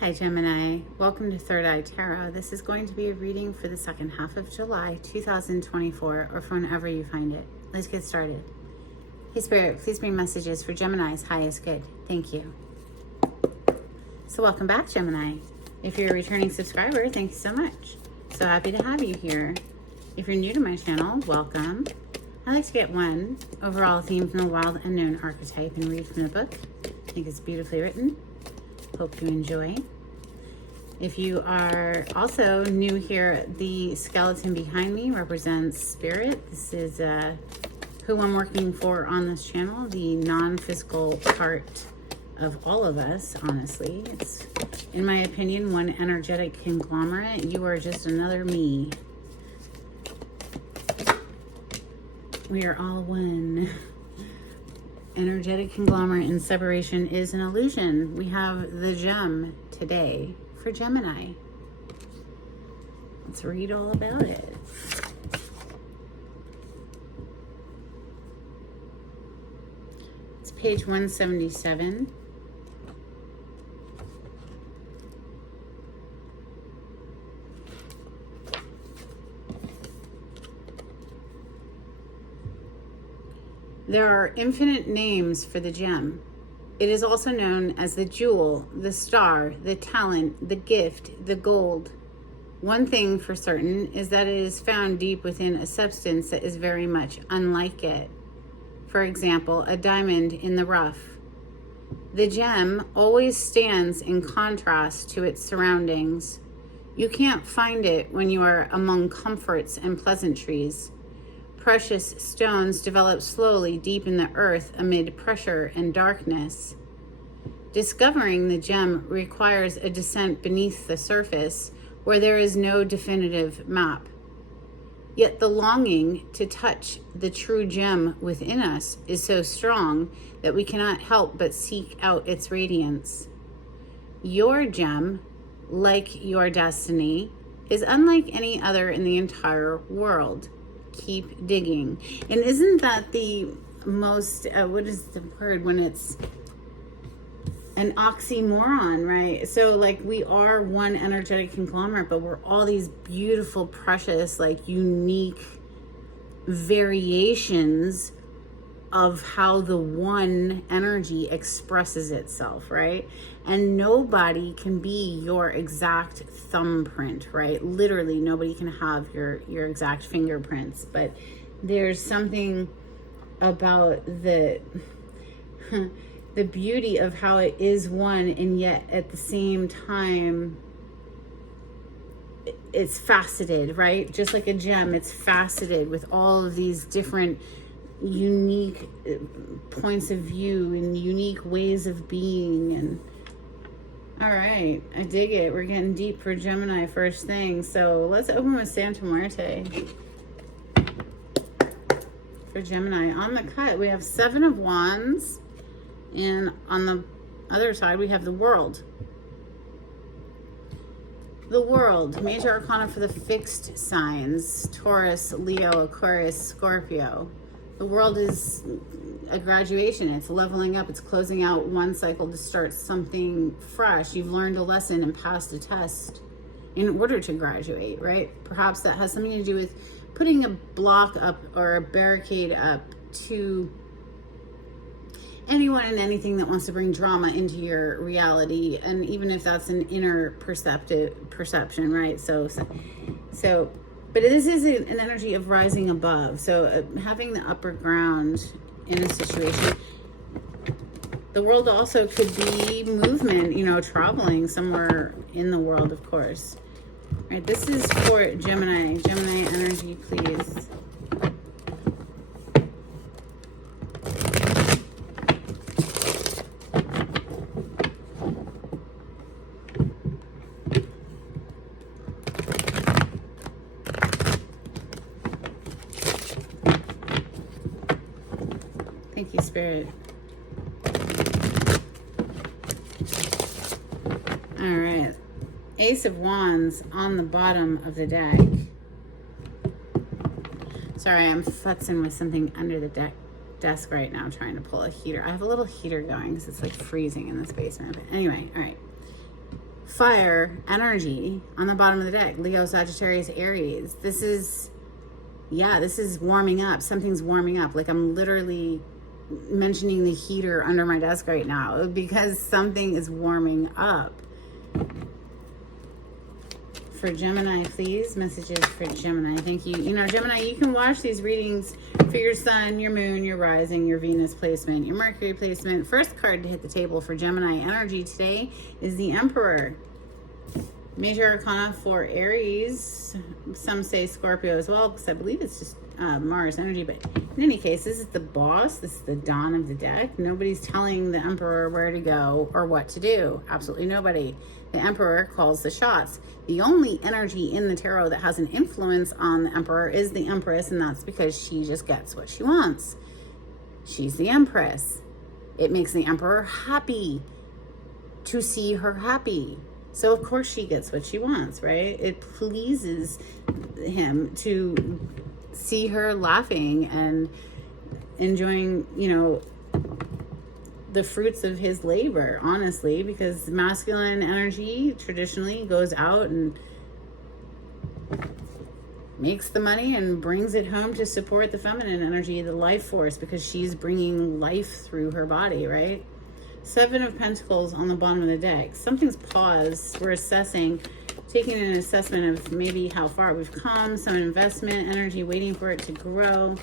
Hi Gemini, welcome to Third Eye Tarot. This is going to be a reading for the second half of July 2024 or for whenever you find it. Let's get started. Hey Spirit, please bring messages for Gemini's highest good. Thank you. So welcome back Gemini. If you're a returning subscriber, thank you so much. So happy to have you here. If you're new to my channel, welcome. I like to get one overall theme from the Wild Unknown archetype and read from the book. I think it's beautifully written. Hope you enjoy. If you are also new here, the skeleton behind me represents spirit. This is who I'm working for on this channel, the non-physical part of all of us, honestly. It's, in my opinion, one energetic conglomerate. You are just another me. We are all one. Energetic conglomerate and separation is an illusion. We have the gem today for Gemini. Let's read all about it. It's page 177. There are infinite names for the gem. It is also known as the jewel, the star, the talent, the gift, the gold. One thing for certain is that it is found deep within a substance that is very much unlike it. For example, a diamond in the rough. The gem always stands in contrast to its surroundings. You can't find it when you are among comforts and pleasantries. Precious stones develop slowly deep in the earth amid pressure and darkness. Discovering the gem requires a descent beneath the surface where there is no definitive map. Yet the longing to touch the true gem within us is so strong that we cannot help but seek out its radiance. Your gem, like your destiny, is unlike any other in the entire world. Keep digging. And isn't that the most, what is the word when it's an oxymoron, right? So like we are one energetic conglomerate, but we're all these beautiful, precious, like unique variations of how the one energy expresses itself, right? And nobody can be your exact thumbprint, right? Literally, nobody can have your exact fingerprints, but there's something about the the beauty of how it is one, and yet at the same time it's faceted, right? Just like a gem, it's faceted with all of these different unique points of view and unique ways of being. And all right, I dig it. We're getting deep for Gemini first thing. So let's open with Santa Muerte for Gemini. On the cut, we have 7 of Wands, and on the other side, we have the World. The World, major arcana for the fixed signs: Taurus, Leo, Aquarius, Scorpio. The World is a graduation. It's leveling up. It's closing out one cycle to start something fresh. You've learned a lesson and passed a test in order to graduate, right? Perhaps that has something to do with putting a block up or a barricade up to anyone and anything that wants to bring drama into your reality. And even if that's an inner perception, right? So but this is an energy of rising above. So having the upper ground in a situation. The World also could be movement, you know, traveling somewhere in the world, of course. All right, this is for Gemini. Gemini energy, please. Thank you, Spirit. All right. Ace of Wands on the bottom of the deck. Sorry, I'm futzing with something under the desk right now, trying to pull a heater. I have a little heater going because it's like freezing in this basement. But anyway, all right. fire energy on the bottom of the deck. Leo, Sagittarius, Aries. This is warming up. Something's warming up. Like, I'm literally mentioning the heater under my desk right now because something is warming up. For Gemini, please. Messages for Gemini. Thank you. You know, Gemini, you can watch these readings for your sun, your moon, your rising, your Venus placement, your Mercury placement. First card to hit the table for Gemini energy today is the Emperor. Major Arcana for Aries. Some say Scorpio as well, because I believe it's just Mars energy. But in any case, this is the boss. This is the Dawn of the deck. Nobody's telling the Emperor where to go or what to do. Absolutely nobody. The Emperor calls the shots. The only energy in the tarot that has an influence on the Emperor is the Empress, and that's because she just gets what she wants. She's the Empress. It makes the Emperor happy to see her happy. So of course she gets what she wants, right? It pleases him to see her laughing and enjoying, you know, the fruits of his labor, honestly, because masculine energy traditionally goes out and makes the money and brings it home to support the feminine energy, the life force, because she's bringing life through her body, right? Seven of Pentacles on the bottom of the deck. Something's paused. We're assessing, taking an assessment of maybe how far we've come, some investment energy waiting for it to grow.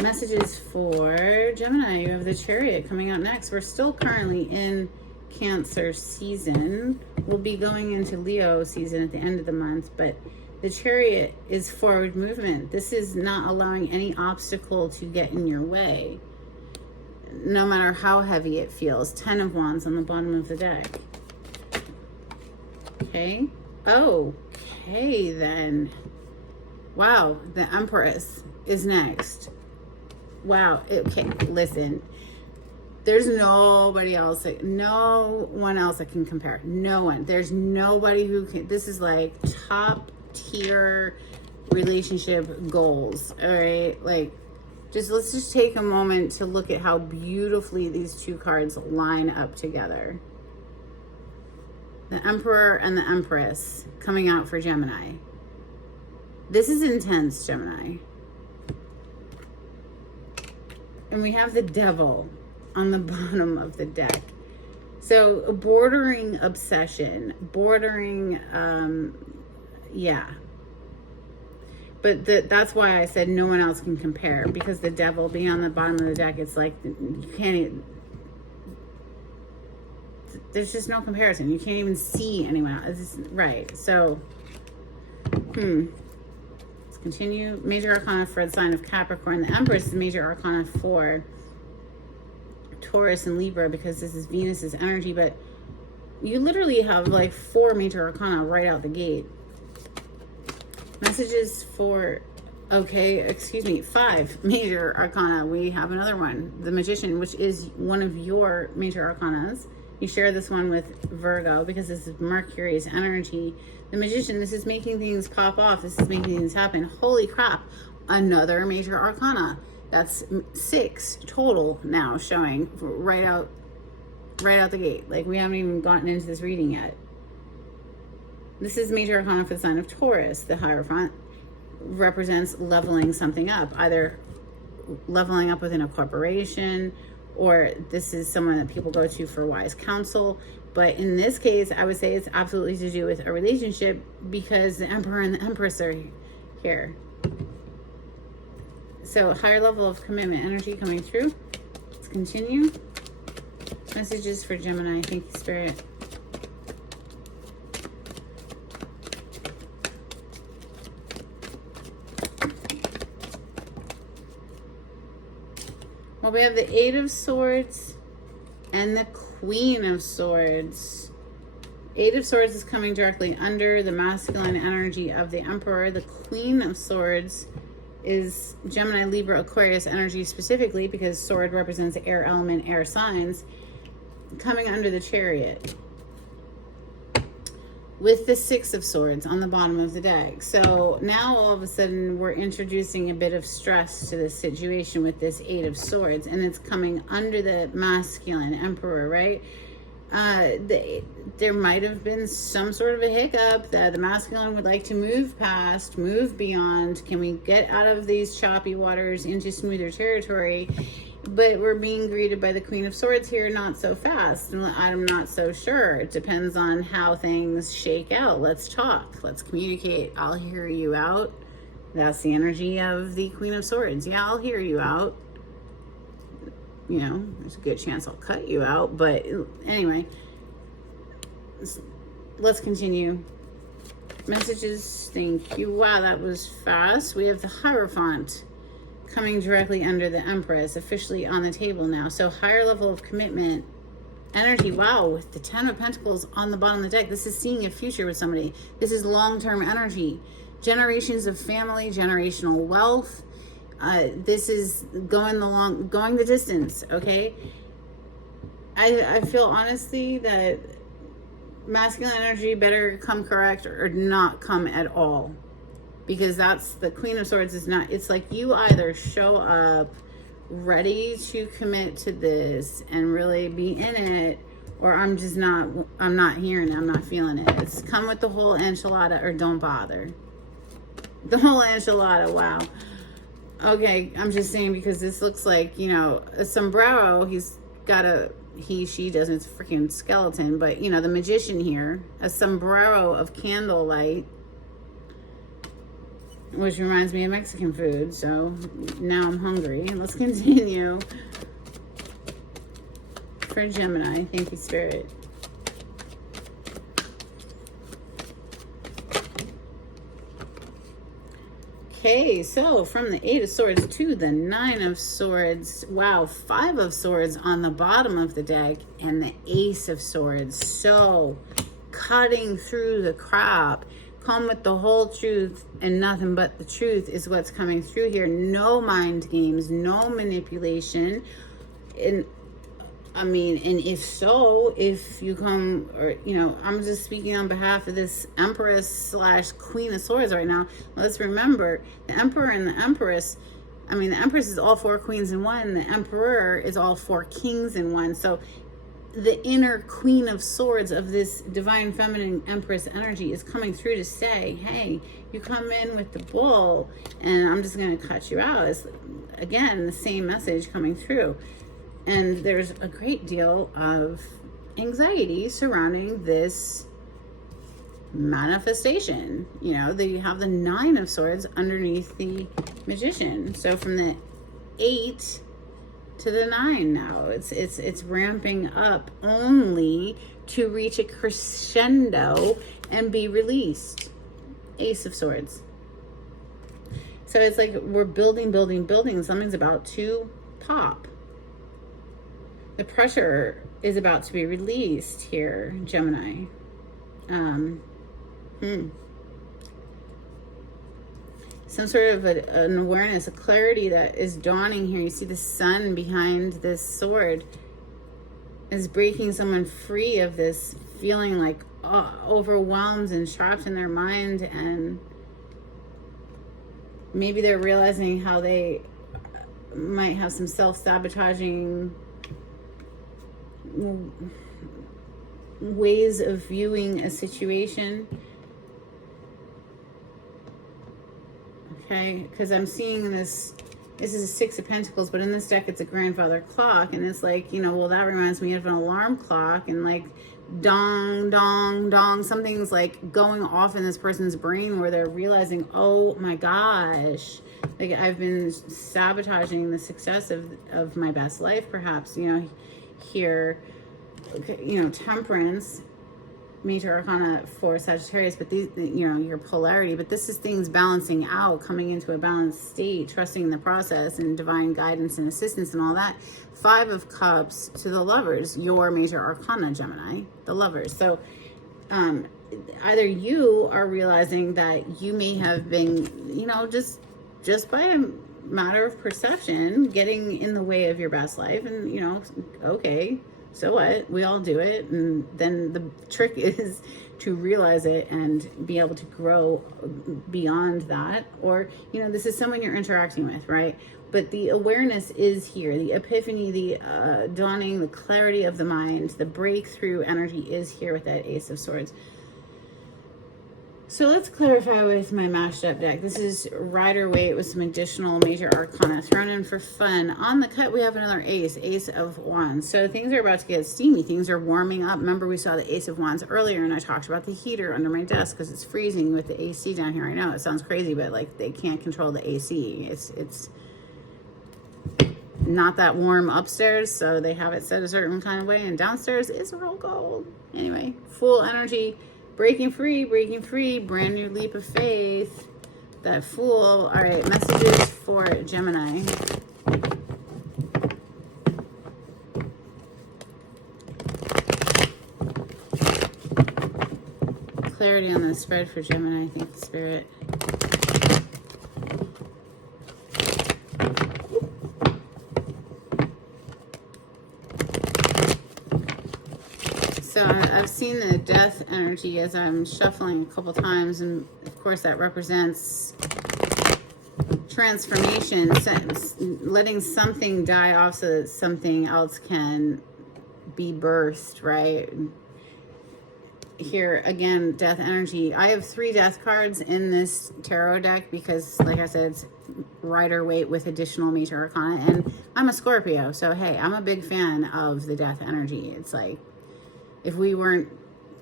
Messages for Gemini. You have the Chariot coming out next. We're still currently in Cancer season. We'll be going into Leo season at the end of the month, but the Chariot is forward movement. This is not allowing any obstacle to get in your way, no matter how heavy it feels. 10 of Wands on the bottom of the deck. Okay. Okay, then. Wow, the Empress is next. Wow. Okay, listen. There's nobody else, no one else that can compare. No one. There's nobody who can. This is like top tier relationship goals. All right. Like, let's just take a moment to look at how beautifully these two cards line up together. The Emperor and the Empress coming out for Gemini. This is intense, Gemini. And we have the Devil on the bottom of the deck. So bordering obsession, bordering, yeah. But that's why I said no one else can compare, because the Devil being on the bottom of the deck, it's like you can't even, there's just no comparison. You can't even see anyone else. It's just, right. So, let's continue. Major Arcana for the sign of Capricorn. The Empress is Major Arcana for Taurus and Libra, because this is Venus's energy. But you literally have like 4 Major Arcana right out the gate. Messages for, 5 Major Arcana. We have another one, the Magician, which is one of your Major Arcanas. You share this one with Virgo because this is Mercury's energy. The Magician, this is making things pop off. This is making things happen. Holy crap. Another Major Arcana. That's 6 total now showing right out the gate. Like, we haven't even gotten into this reading yet. This is Major Arcana for the sign of Taurus. The Hierophant represents leveling something up, either leveling up within a corporation, or this is someone that people go to for wise counsel. But in this case, I would say it's absolutely to do with a relationship, because the Emperor and the Empress are here. So higher level of commitment energy coming through. Let's continue. Messages for Gemini. Thank you, Spirit. Well, we have the 8 of Swords and the Queen of Swords. 8 of Swords is coming directly under the masculine energy of the Emperor. The Queen of Swords is Gemini, Libra, Aquarius energy specifically, because sword represents air element, air signs, coming under the Chariot. With the 6 of Swords on the bottom of the deck. So now all of a sudden we're introducing a bit of stress to this situation with this 8 of Swords, and it's coming under the masculine Emperor, right? There might have been some sort of a hiccup that the masculine would like to move past, move beyond. Can we get out of these choppy waters into smoother territory? But we're being greeted by the Queen of Swords here, not so fast. I'm not so sure. It depends on how things shake out. Let's talk. Let's communicate. I'll hear you out. That's the energy of the Queen of Swords. Yeah, I'll hear you out. You know, there's a good chance I'll cut you out. But anyway, let's continue. Messages. Thank you. Wow, that was fast. We have the Hierophant coming directly under the Empress, officially on the table now. So higher level of commitment, energy. Wow, with the Ten of Pentacles on the bottom of the deck. This is seeing a future with somebody. This is long-term energy. Generations of family, generational wealth. This is going the distance, okay? I feel honestly that masculine energy better come correct or not come at all. Because that's the Queen of Swords is not, it's like you either show up ready to commit to this and really be in it, or I'm not hearing it, I'm not feeling it. It's come with the whole enchilada or don't bother. The whole enchilada, wow. Okay, I'm just saying because this looks like, you know, a sombrero. He's got she doesn't, it's a freaking skeleton, but you know, the magician here, a sombrero of candlelight, which reminds me of Mexican food, so now I'm hungry. Let's continue. For Gemini, thank you, Spirit. Okay, so from the Eight of Swords to the Nine of Swords. Wow, Five of Swords on the bottom of the deck and the Ace of Swords. So, cutting through the crap. Come with the whole truth and nothing but the truth is what's coming through here. No mind games, no manipulation. And if so, if you come, or, you know, I'm just speaking on behalf of this Empress / Queen of Swords right now. Let's remember the Emperor and the Empress. I mean, the Empress is all 4 queens in one. The Emperor is all 4 kings in one. So the inner Queen of Swords of this divine feminine Empress energy is coming through to say, hey, you come in with the bull and I'm just going to cut you out. It's, again, the same message coming through. And there's a great deal of anxiety surrounding this manifestation. You know, you have the Nine of Swords underneath the Magician. So from the 8 to the 9 now, it's ramping up only to reach a crescendo and be released. Ace of Swords. So it's like we're building. Something's about to pop. The pressure is about to be released here, Gemini. Some sort of an awareness, a clarity that is dawning here. You see the sun behind this sword is breaking someone free of this feeling like overwhelmed and trapped in their mind, and maybe they're realizing how they might have some self-sabotaging ways of viewing a situation. Okay, because I'm seeing this is a Six of Pentacles, but in this deck it's a grandfather clock, and it's like, you know, well, that reminds me of an alarm clock, and like dong dong dong, something's like going off in this person's brain where they're realizing, oh my gosh, like I've been sabotaging the success of my best life, perhaps. You know, here, you know, Temperance, Major Arcana for Sagittarius, but these, you know, your polarity, but this is things balancing out, coming into a balanced state, trusting in the process and divine guidance and assistance and all that. Five of Cups to the Lovers, your Major Arcana, Gemini, the Lovers. So either you are realizing that you may have been, you know, just by a matter of perception, getting in the way of your best life, and, you know, okay, So what? We all do it. And then the trick is to realize it and be able to grow beyond that. Or, this is someone you're interacting with, right? But the awareness is here. The epiphany, the dawning, the clarity of the mind, the breakthrough energy is here with that Ace of Swords. So let's clarify with my mashed up deck. This is Rider-Waite with some additional major arcana thrown in for fun. On the cut, we have another ace, Ace of Wands. So things are about to get steamy. Things are warming up. Remember, we saw the Ace of Wands earlier, and I talked about the heater under my desk because it's freezing with the AC down here. I know it sounds crazy, but like they can't control the AC. It's not that warm upstairs, so they have it set a certain kind of way, and downstairs it's real cold. Anyway, full energy. Breaking free, brand new leap of faith. That Fool. All right, messages for Gemini. Clarity on the spread for Gemini, thank you, Spirit. So I've seen the death energy as I'm shuffling a couple times, and of course that represents transformation, letting something die off so that something else can be birthed, right? Here again, death energy. I have 3 death cards in this tarot deck because, like I said, it's Rider-Waite with additional major arcana, and I'm a Scorpio, so hey, I'm a big fan of the death energy. It's like, if we weren't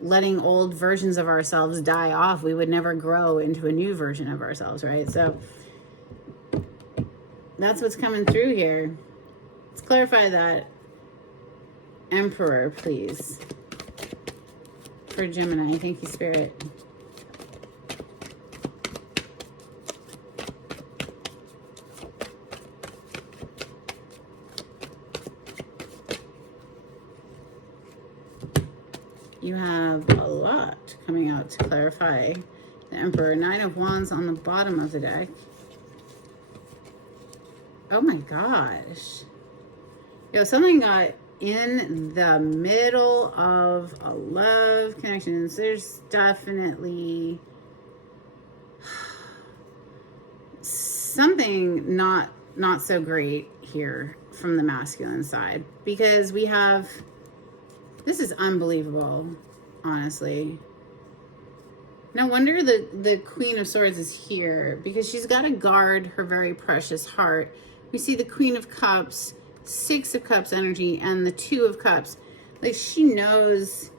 letting old versions of ourselves die off, we would never grow into a new version of ourselves, right? So that's what's coming through here. Let's clarify that. Emperor, please. For Gemini. Thank you, Spirit. You have a lot coming out to clarify. The Emperor, 9 of Wands on the bottom of the deck. Oh my gosh. Yo, something got in the middle of a love connection. There's definitely something not so great here from the masculine side, because we have, this is unbelievable, honestly. No wonder the Queen of Swords is here, because she's got to guard her very precious heart. We see the Queen of Cups, 6 of Cups energy, and the 2 of Cups. Like, she knows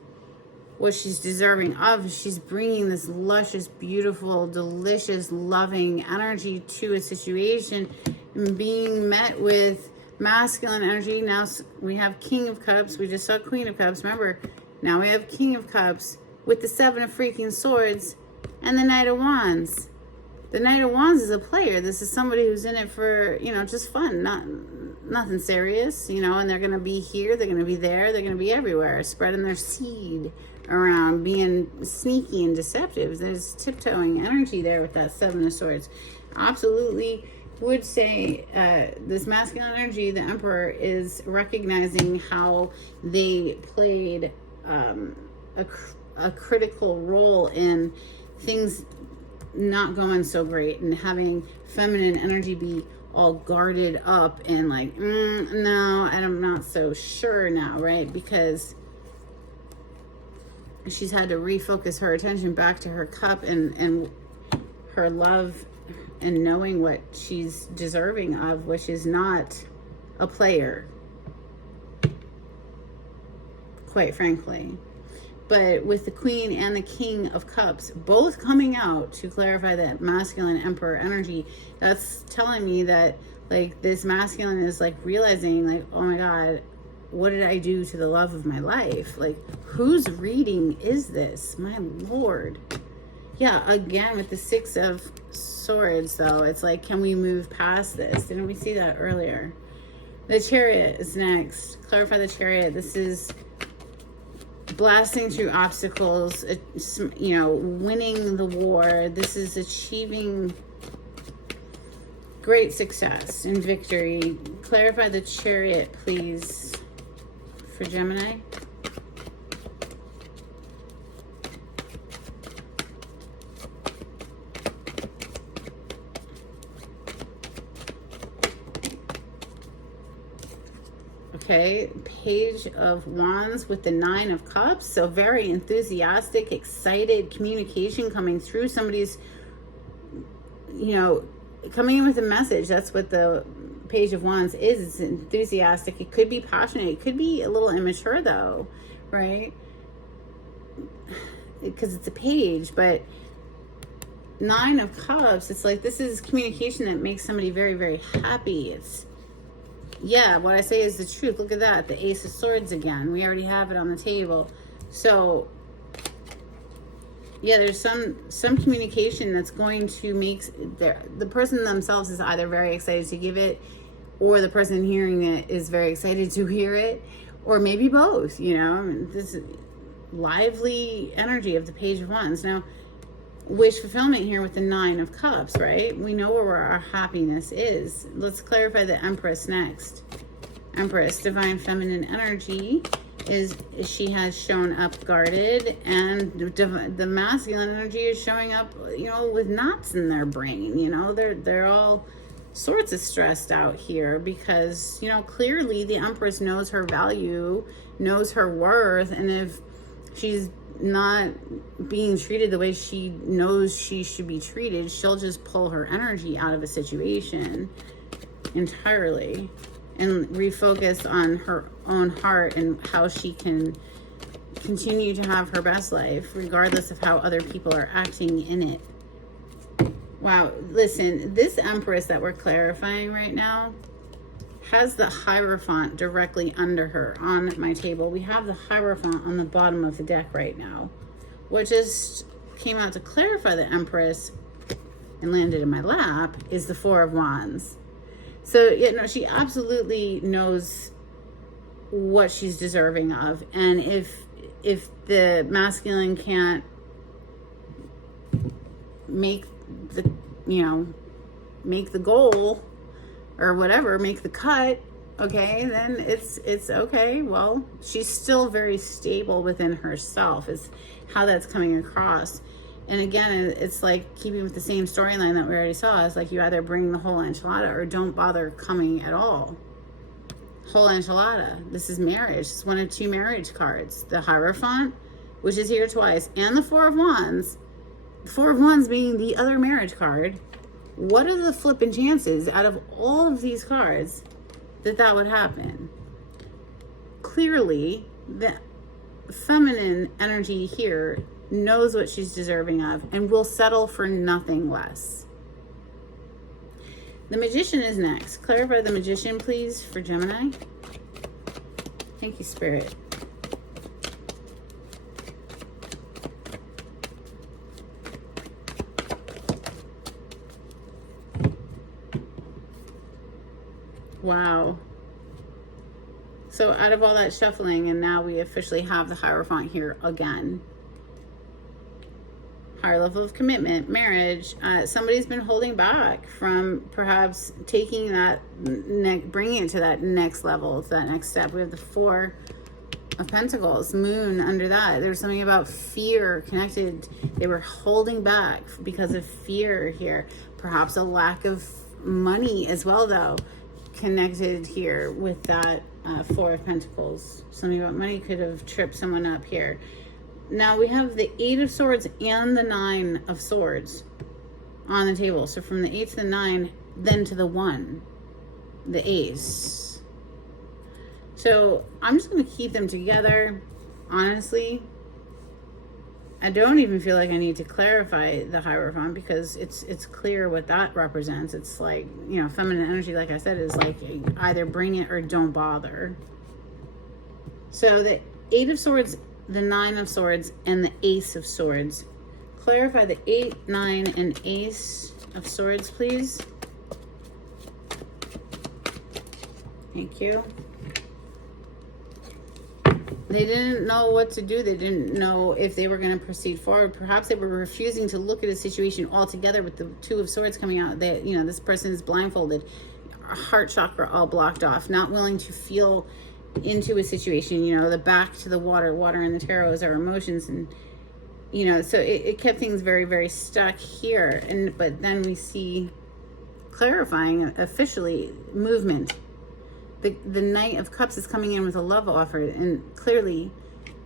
what she's deserving of. She's bringing this luscious, beautiful, delicious, loving energy to a situation and being met with masculine energy. Now we have King of Cups. We just saw Queen of Cups. Remember, now we have King of Cups with the 7 of freaking Swords and the Knight of Wands. The Knight of Wands is a player. This is somebody who's in it for, just fun, nothing serious, and they're going to be here, they're going to be there, they're going to be everywhere, spreading their seed around, being sneaky and deceptive. There's tiptoeing energy there with that 7 of Swords. Absolutely would say this masculine energy, the Emperor, is recognizing how they played a critical role in things not going so great, and having feminine energy be all guarded up and like, no, and I'm not so sure now, right? Because she's had to refocus her attention back to her cup and her love and knowing what she's deserving of, which is not a player, quite frankly. But with the Queen and the King of Cups both coming out to clarify that masculine Emperor energy, that's telling me that, like, this masculine is like realizing, like, oh my God, what did I do to the love of my life? Like, whose reading is this? My Lord. Yeah, again, with the 6 of Swords, though, it's like, can we move past this? Didn't we see that earlier? The Chariot is next. Clarify the Chariot. This is blasting through obstacles, winning the war. This is achieving great success and victory. Clarify the Chariot, please, for for Gemini. Okay, Page of Wands with the Nine of Cups. So very enthusiastic, excited communication coming through. Somebody's, you know, coming in with a message. That's what the Page of Wands is. It's enthusiastic. It could be passionate. It could be a little immature though, right? Because it's a page, but Nine of Cups, it's like this is communication that makes somebody very, very happy. It's, yeah, what I say is the truth. Look at that, the Ace of Swords again. We already have it on the table. So yeah, there's some communication that's going to make the person themselves is either very excited to give it, or the person hearing it is very excited to hear it, or maybe both, you know. This lively energy of the Page of Wands. Now, wish fulfillment here with the Nine of Cups, right? We know where our happiness is. Let's clarify the Empress next. Empress, divine feminine energy, is she has shown up guarded, and the masculine energy is showing up, you know, with knots in their brain. You know, they're all sorts of stressed out here because, you know, clearly the Empress knows her value, knows her worth, and if she's not being treated the way she knows she should be treated, she'll just pull her energy out of a situation entirely and refocus on her own heart and how she can continue to have her best life regardless of how other people are acting in it. Wow, listen, this Empress that we're clarifying right now has the Hierophant directly under her on my table. We have the Hierophant on the bottom of the deck right now. What just came out to clarify the Empress and landed in my lap is the Four of Wands. So, you know, she absolutely knows what she's deserving of. And if the masculine can't make the, you know, make the goal or whatever, make the cut, okay, then it's okay. Well, she's still very stable within herself is how that's coming across. And again, it's like keeping with the same storyline that we already saw. It's like you either bring the whole enchilada or don't bother coming at all. Whole enchilada. This is marriage. It's one of two marriage cards. The Hierophant, which is here twice, and the Four of Wands. The Four of Wands being the other marriage card. What are the flipping chances out of all of these cards that would happen? Clearly, the feminine energy here knows what she's deserving of and will settle for nothing less. The Magician is next. Clarify the Magician, please, for Gemini. Thank you, Spirit. Wow. So out of all that shuffling, and now we officially have the Hierophant here again. Higher level of commitment, marriage. Somebody's been holding back from perhaps taking that, bringing it to that next level, to that next step. We have the Four of Pentacles, Moon under that. There's something about fear connected. They were holding back because of fear here. Perhaps a lack of money as well, though, connected here with that Four of Pentacles. Something about money could have tripped someone up here. Now we have the Eight of Swords and the Nine of Swords on the table. So from the 8 to the 9, then to the 1, the Ace. So I'm just going to keep them together. Honestly, I don't even feel like I need to clarify the Hierophant because it's clear what that represents. It's like, you know, feminine energy, like I said, is like either bring it or don't bother. So the Eight of Swords, the Nine of Swords, and the Ace of Swords. Clarify the 8, 9, and Ace of Swords, please. Thank you. They didn't know what to do. They didn't know if they were going to proceed forward. Perhaps they were refusing to look at a situation altogether with the Two of Swords coming out. That, you know, this person is blindfolded, heart chakra all blocked off, not willing to feel into a situation, you know, the back to the water. Water in the tarot is our emotions, and you know, so it kept things very, very stuck here. And but then we see clarifying officially movement. The Knight of Cups is coming in with a love offer, and clearly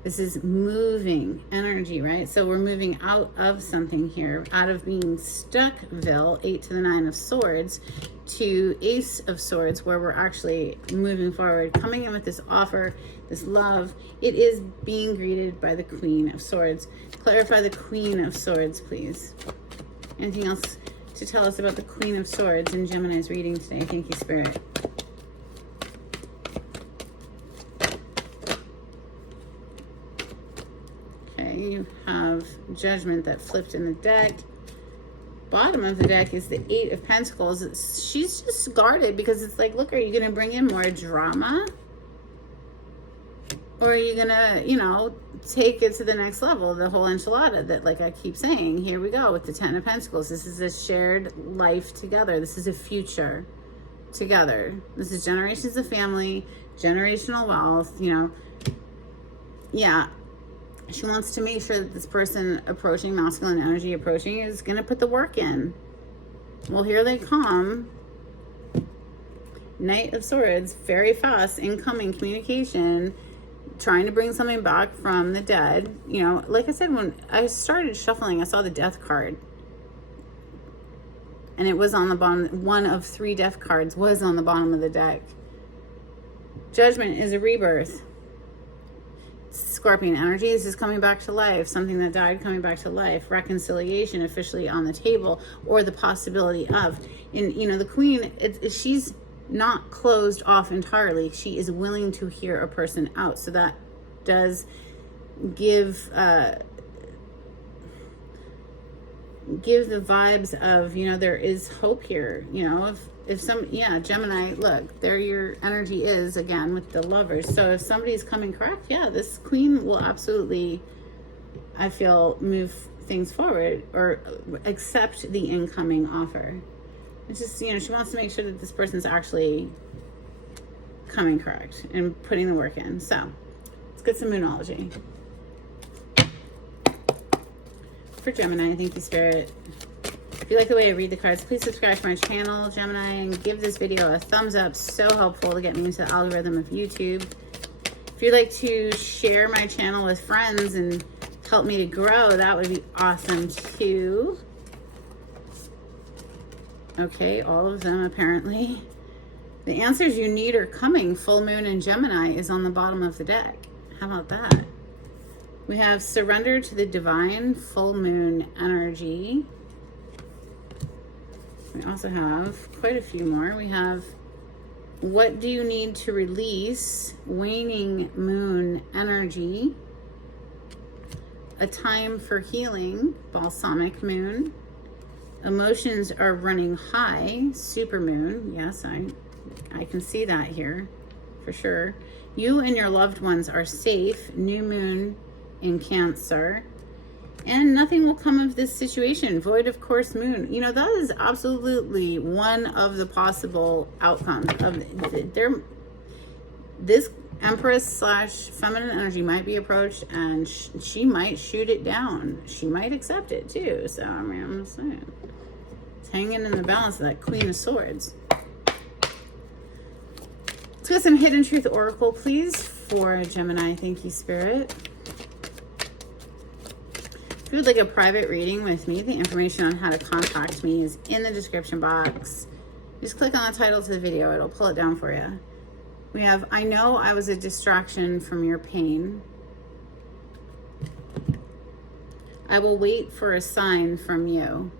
this is moving energy, right? So we're moving out of something here, out of being stuckville, 8 to the 9 of Swords, to Ace of Swords, where we're actually moving forward, coming in with this offer, this love. It is being greeted by the Queen of Swords. Clarify the Queen of Swords, please. Anything else to tell us about the Queen of Swords in Gemini's reading today? Thank you, Spirit. Okay, you have Judgment that flipped in the deck. Bottom of the deck is the 8 of Pentacles. She's just guarded because it's like, look, are you going to bring in more drama? Or are you going to, you know, take it to the next level? The whole enchilada that, like I keep saying, here we go with the 10 of Pentacles. This is a shared life together. This is a future together. This is generations of family, generational wealth, you know. Yeah. She wants to make sure that this person approaching, masculine energy approaching, is going to put the work in. Well, here they come. Knight of Swords, very fast, incoming communication, trying to bring something back from the dead. You know, like I said, when I started shuffling, I saw the Death card. And it was on the bottom. One of 3 Death cards was on the bottom of the deck. Judgment is a rebirth. Scorpion energy, this is coming back to life. Something that died coming back to life. Reconciliation officially on the table, or the possibility of. And, you know, the Queen, she's not closed off entirely. She is willing to hear a person out. So that does give the vibes of, you know, there is hope here. You know, if some, yeah, Gemini, look, there your energy is again with the Lovers. So if somebody's coming correct, yeah, this Queen will absolutely, I feel, move things forward or accept the incoming offer. It's just, you know, she wants to make sure that this person's actually coming correct and putting the work in. So let's get some Moonology for Gemini. Thank you, Spirit. If you like the way I read the cards, please subscribe to my channel, Gemini, and give this video a thumbs up. So helpful to get me into the algorithm of YouTube. If you'd like to share my channel with friends and help me to grow, that would be awesome too. Okay, all of them apparently. The answers you need are coming. Full moon in Gemini is on the bottom of the deck. How about that? We have surrender to the divine, full moon energy. We also have quite a few more. We have what do you need to release, waning moon energy. A time for healing, balsamic moon. Emotions are running high, super moon. Yes, I can see that here for sure. You and your loved ones are safe, new moon in Cancer. And nothing will come of this situation. Void of course moon. You know, that is absolutely one of the possible outcomes of this Empress / feminine energy might be approached, and she might shoot it down. She might accept it too. So I mean, I'm just saying, it's hanging in the balance of that Queen of Swords. Let's get some Hidden Truth Oracle, please, for Gemini. Thank you, Spirit. If you would like a private reading with me, the information on how to contact me is in the description box. Just click on the title to the video. It'll pull it down for you. We have, I know I was a distraction from your pain. I will wait for a sign from you.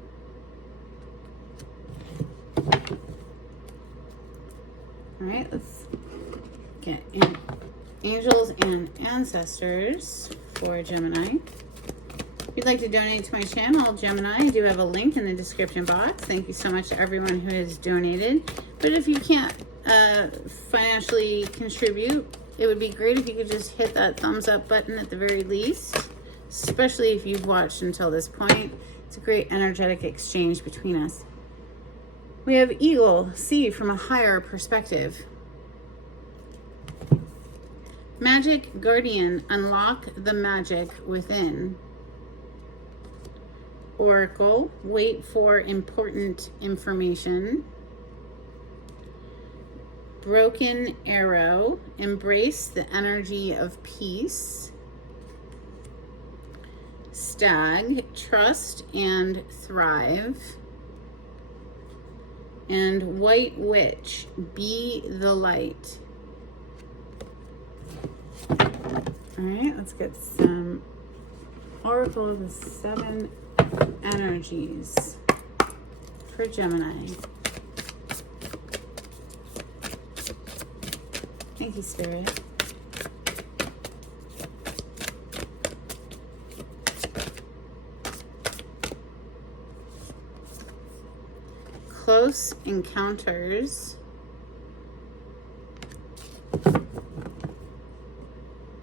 All right, let's get in angels and ancestors for Gemini. If you'd like to donate to my channel, Gemini, I do have a link in the description box. Thank you so much to everyone who has donated. But if you can't financially contribute, it would be great if you could just hit that thumbs up button at the very least, especially if you've watched until this point. It's a great energetic exchange between us. We have Eagle, see from a higher perspective. Magic Guardian, unlock the magic within. Oracle, wait for important information. Broken Arrow, embrace the energy of peace. Stag, trust and thrive. And White Witch, be the light. All right, let's get some Oracle of the 7 energies for Gemini. Thank you, Spirit. Close encounters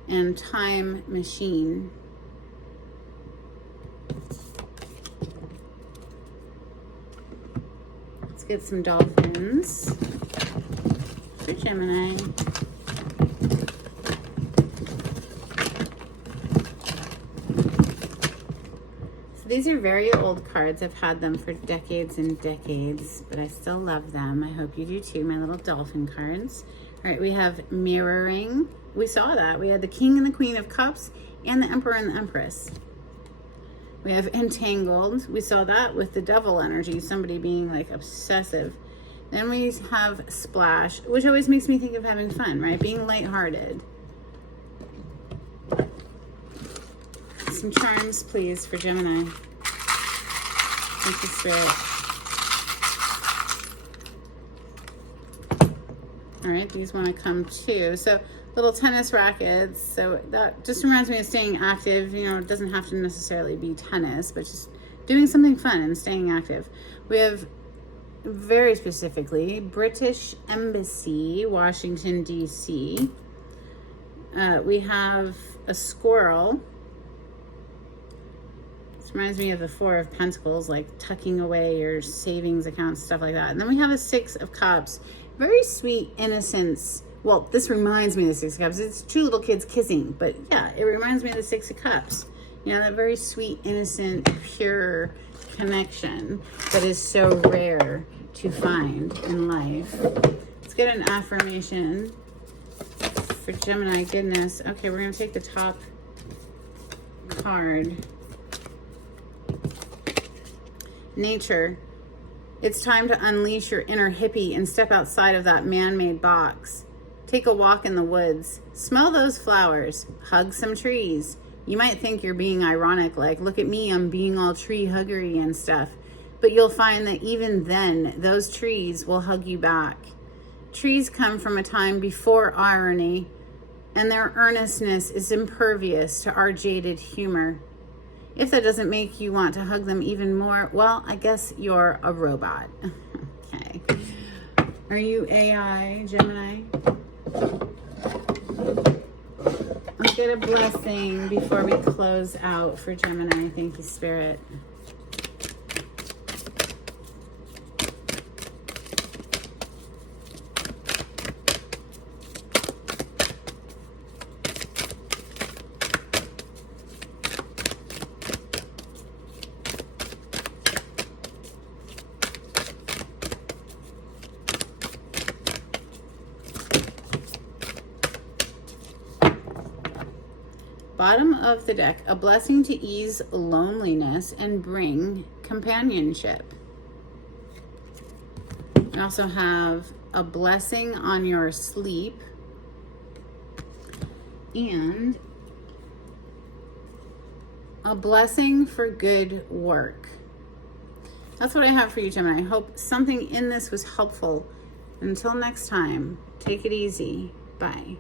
and time machine. Let's get some dolphins for Gemini. These are very old cards. I've had them for decades and decades, but I still love them. I hope you do too, my little dolphin cards. All right, we have mirroring. We saw that. We had the King and the Queen of Cups and the Emperor and the Empress. We have entangled. We saw that with the devil energy, somebody being like obsessive. Then we have splash, which always makes me think of having fun, right? Being lighthearted. Some charms, please, for Gemini. Thank you, Spirit. All right, these want to come too. So little tennis rackets. So that just reminds me of staying active. You know, it doesn't have to necessarily be tennis, but just doing something fun and staying active. We have very specifically British Embassy, Washington, D.C. We have a squirrel. Reminds me of the 4 of Pentacles, like tucking away your savings accounts, stuff like that. And then we have a 6 of Cups. Very sweet innocence. Well, this reminds me of the 6 of Cups. It's 2 little kids kissing, but yeah, it reminds me of the 6 of Cups. You know, that very sweet, innocent, pure connection that is so rare to find in life. Let's get an affirmation for Gemini. Goodness. Okay, we're going to take the top card. Nature. It's time to unleash your inner hippie and step outside of that man-made box. Take a walk in the woods. Smell those flowers. Hug some trees. You might think you're being ironic, like, look at me, I'm being all tree huggery and stuff. But you'll find that even then, those trees will hug you back. Trees come from a time before irony, and their earnestness is impervious to our jaded humor. If that doesn't make you want to hug them even more, well, I guess you're a robot. Okay. Are you AI, Gemini? Let's get a blessing before we close out for Gemini. Thank you, Spirit. Bottom of the deck, a blessing to ease loneliness and bring companionship. We also have a blessing on your sleep and a blessing for good work. That's what I have for you, Gemini. I hope something in this was helpful. Until next time, take it easy. Bye.